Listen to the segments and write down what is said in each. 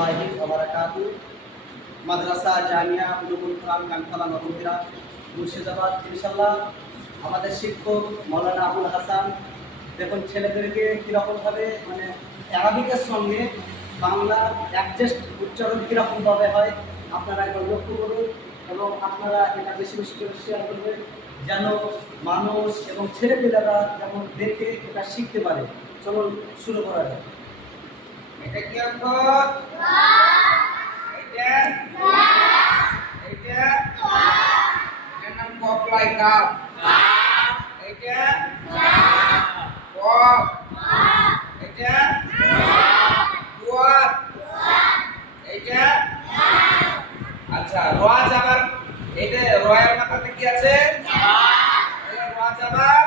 রহমতুল্লাহি ওয়া বারাকাতুহু। মাদ্রাসা জামিয়া উলুমুল কুরআন কানফালা নবুরা মুর্শিদাবাদ। ইনশাআল্লাহ আমাদের শিক্ষক মাওলানা আবুল হাসান দেখুন ছেলেদেরকে কীরকমভাবে মানে অ্যারাবিকের সঙ্গে বাংলার অ্যাডজাস্ট উচ্চারণ কীরকমভাবে হয় আপনারা একবার লক্ষ্য করুন এবং আপনারা এটা বেশি বেশি করে শেয়ার করবেন যেন মানুষ এবং ছেলেপেলেরা যেমন দেখে এটা শিখতে পারে। চলুন শুরু করা যাক। এটা কি অক্ষর? এটা এটা এর নাম কফলাই কাপ। এটা কফ। এটা কুয়াত। এটা আচ্ছা রোয়া যাবার এটা রয়ের মাথাতে কি আছে? এটা রোয়া যাবার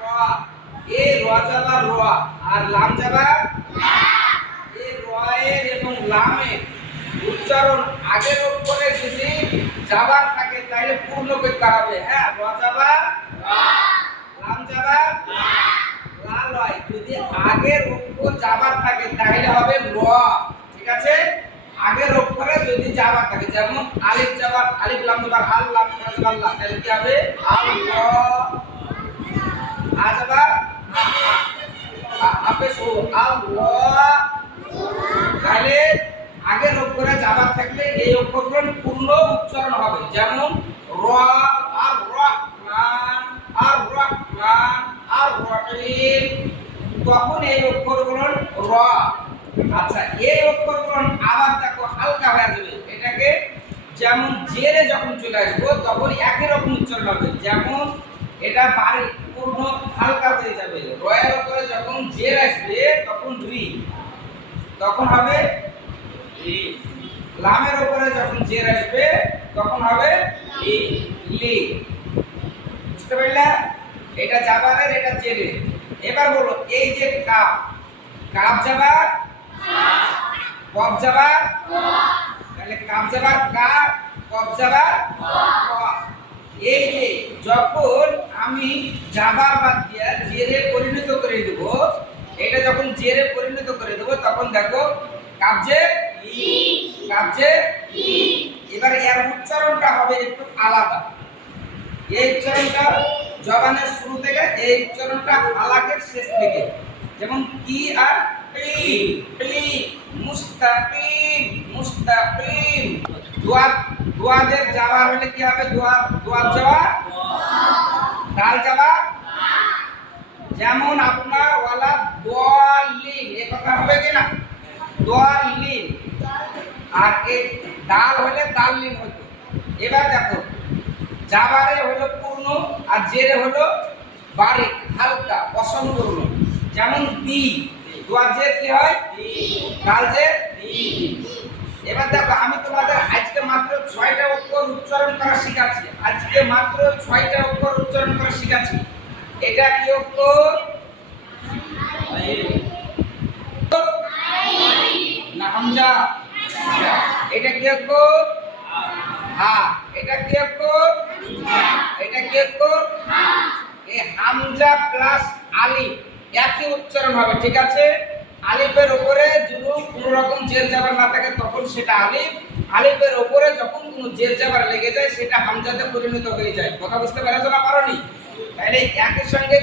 রোয়া। এই রোয়া যাবার রোয়া আর লাম যাবার এই রয়ের এবং লামের উচ্চারণ আগের অক্ষরে যদি যাবার থাকে তাহলে পূর্ণ করতে হবে। হ্যাঁ, রোয়া যাবার লাম যাবার লা লয়। যদি আগের অক্ষর যাবার থাকে তাহলে হবে র। ঠিক আছে, আগের অক্ষরে যদি যাবার থাকে যেমন আলিফ যাবার আলিফ লাম যাবার আল লাম যাবার লা তাহলে কি হবে আল্লাহ। আ যাবার আপে সো আল্লাহ। তাহলে আগের অক্ষরে যাবার থাকলে এই অক্ষরগুলো পূর্ণ উচ্চারণ হবে যেমন র আর রহমান আর রহমান আর রহিম। তখন এই অক্ষরগুলো র। আচ্ছা, এই অক্ষরগুলো আবার দেখো হালকা হয়ে যাবে। এটাকে যেমন জেরে যখন চলে আসবো তখন একই রকম উচ্চারণ হবে। যেমন এটা বাড়ি পূর্ণ হালকা হয়ে যাবে। রয়ের উপরে যখন জের আসবে তখন রি, তখন হবে ই। লামের উপরে যখন জের আসবে তখন হবে ই লি। বুঝতে পারলে? এটা জাবারের, এটা জেরের। এবার বলো এই যে কাপ, কাপ যাবার কফ যাবার তাহলে কাপ যাবার কা, কফ যাবার ক। এই যে যখন আমি যাবার বাদ দিয়া জেরে পরিণত করে দেব, এটা যখন জেরে পরিণত করে দেব তখন দেখো কাবজে ই, কাবজে ই। এবার এর উচ্চারণটা হবে একটু আলাদা। এই উচ্চারণটা জবানের শুরু থেকে, এই উচ্চারণটা হালাকের শেষ থেকে। যেমন কি আর ক্লিম, ক্লিম, মুস্তাকিম, মুস্তাকিম। দুয়াত, দুয়াদের যাওয়া হলে কি হবে? দুয়াত, দুয়াত যাওয়া ডাল যাওয়া। যেমন আপনার ওয়ালা দোয়ালিন, এই কথা হবে কি না? দোয়ালিন। আর এই ডাল হলে দালিন হতো। এবার দেখো জাবারে হলো পূর্ণ আর জেরে হলো বারিক হালকা অসম্পূর্ণ। যেমন দি, দুয়ার জের কি হয়? ডাল জের দি। এবার দেখো আমি তোমাদের আজকে মাত্র 6টা অক্ষর উচ্চারণ করা শিখাচ্ছি। আজকে মাত্র 6টা অক্ষর উচ্চারণ করা শিখাচ্ছি। এটা কি অক্ষর? না হামজা। এটা কি অক্ষর? হা। এটা কি অক্ষর? এটা কি অক্ষর? এই হামজা প্লাস আলিফ একই উচ্চারণ হবে। ঠিক আছে, আলিফের উপরে যদি কোনো রকম জের জাবার না থাকে তখন সেটা আলিফ। আলিফের উপরে যখন কোনো জের জাবার লেগে যায় সেটা হামজাতে পরিণত হয়ে যায়। কথা বুঝতে পেরেছো না পারোনি? তাহলে একই সঙ্গে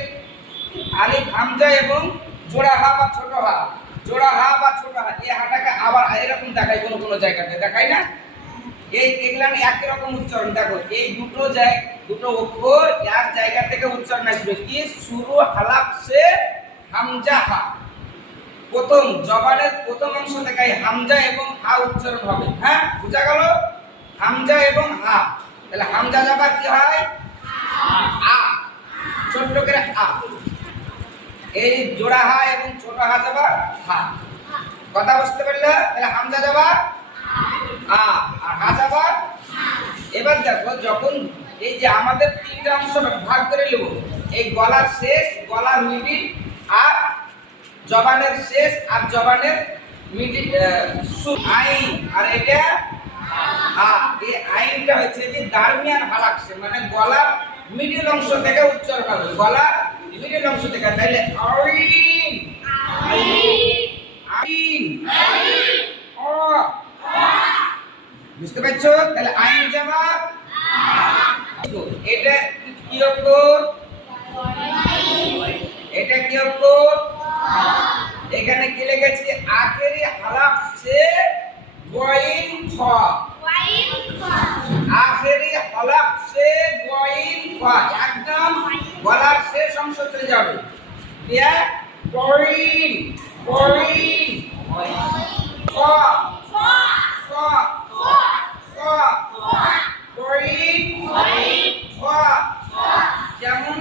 আলিফ হামজা এবং জোড়া হা বা ছোট হা, জোড়া হা বা ছোট হা, এই হাটাকে আবার এরকম দেখায় কোনো কোনো জায়গাতে, দেখায় না? এই এগুলা একই রকম উচ্চারণ। দেখো এই দুটো অক্ষর এক জায়গা থেকে উচ্চারণ আসবে। কি শুরু হালাক সে হামজা হা। প্রথম জবানের প্রথম অংশ থেকে হামজা এবং হা উচ্চারণ হবে। হ্যাঁ, বুঝা গেল? হামজা এবং হা। তাহলে হামজা যাবার কি হয়? আ, ছোট্ট করে আ। এই জোড়া হা এবং ছোট হা যাবার হা। কথা বুঝতে পারলে? তাহলে হামজা যাবার আ আর হা যাবার। এবার দেখো যখন এই যে আমাদের তিনটা অংশ ভাগ করে নেব, এই গলার শেষ, গলার মিডিল আর জবানের শেষ আর জবানের মিডিল আইন, আর এটা হা। এই আইনটা হচ্ছে যে দারমিয়ান হালাকছে, মানে গলার মিডিল অংশ থেকে উচ্চারণ হবে। গলার মিডিল অংশ থেকে। তাহলে আইন, আইন, আইন, পেরেছো? তাহলে আইন জবাব এটা কি অক্ষর? এটা কি অক্ষর? এখানে কি লিখেছি? আখেরি হরফ সে গইন খ। আখেরি হরফ সে গইন খ, একদম গলার শেষ অংশ চলে যাবে। ক্লিয়ার? গইন গইন খ খ খ গইন খ, যেমন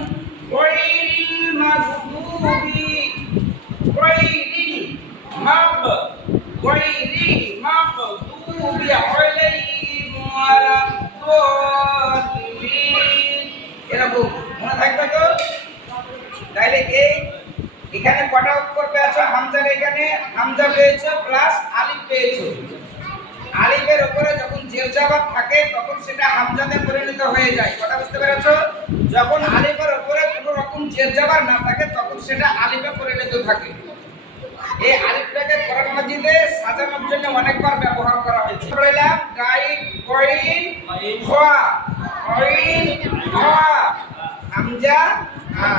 গইরিল মাগদুবি, গইরিল মাগদুবি আলাইহিম ওয়ালাদ-দাল্লিন। এরকম মনে থাকবে তো? তাহলে এখানে কটা অক্ষর পেয়েছো? হামজার এখানে হামজা পেয়েছো প্লাস আলিফ পেয়েছো। আলিফের উপরে যখন জের জবর থাকে তখন সেটা হামজাতে পরিণত হয়ে যায়। কথা বুঝতে পেরেছো? যখন আলিফের উপরে কোনো রকম জের জবর না থাকে তখন সেটা আলিফে পরিণত থাকে। এই আলিফটাকে কোরআন মাজিদে সাজানোর জন্য অনেকবার ব্যবহার করা হয়েছে। বললাম গাইন গইন খ, গইন খ, হামজা হা।